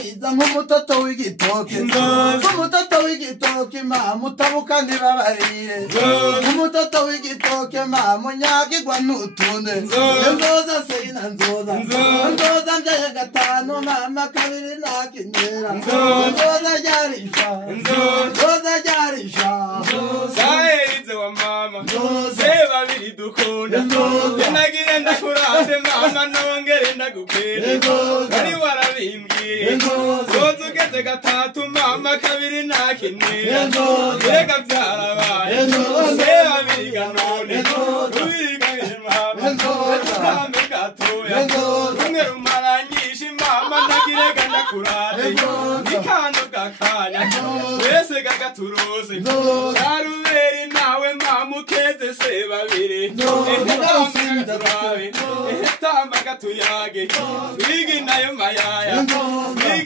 mwiza nk'umutoto w'igitoki nk'umutoto w'igitoki mama utabuka ntibabarire nk'umutoto w'igitoki mama unyagirwa n'utunde nzoza seyina nzoza mbyaye gatanu mama kabiri nakinyera nzoza ryarisha saherize wa mama seba biri dukunda nagire ndakurate mama nongere ndagukere ari warabimbwiye nzoza ugeze gatatu mama kabiri nakinyera rega byarabaye seba biri ganone ubiriganye mama nzoza gatoya rumwe rumaranyisha mama nagire ndakurate nikando gakanya wese gagaturuze Karuberi nawe mama ukeze se babiri tamba gatuyage wigi nayo mayaya